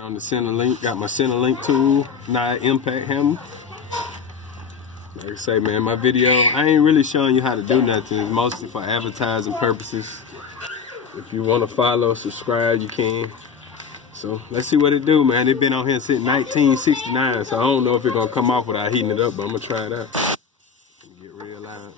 On the center link, got my center link tool, not impact hammer. Like I say, man, my video, I ain't really showing you how to do nothing. It's mostly for advertising purposes. If you want to follow, subscribe, you can. So let's see what it do, man. It been on here since 1969, so I don't know if it's gonna come off without heating it up, but I'm gonna try it out. Get real loud.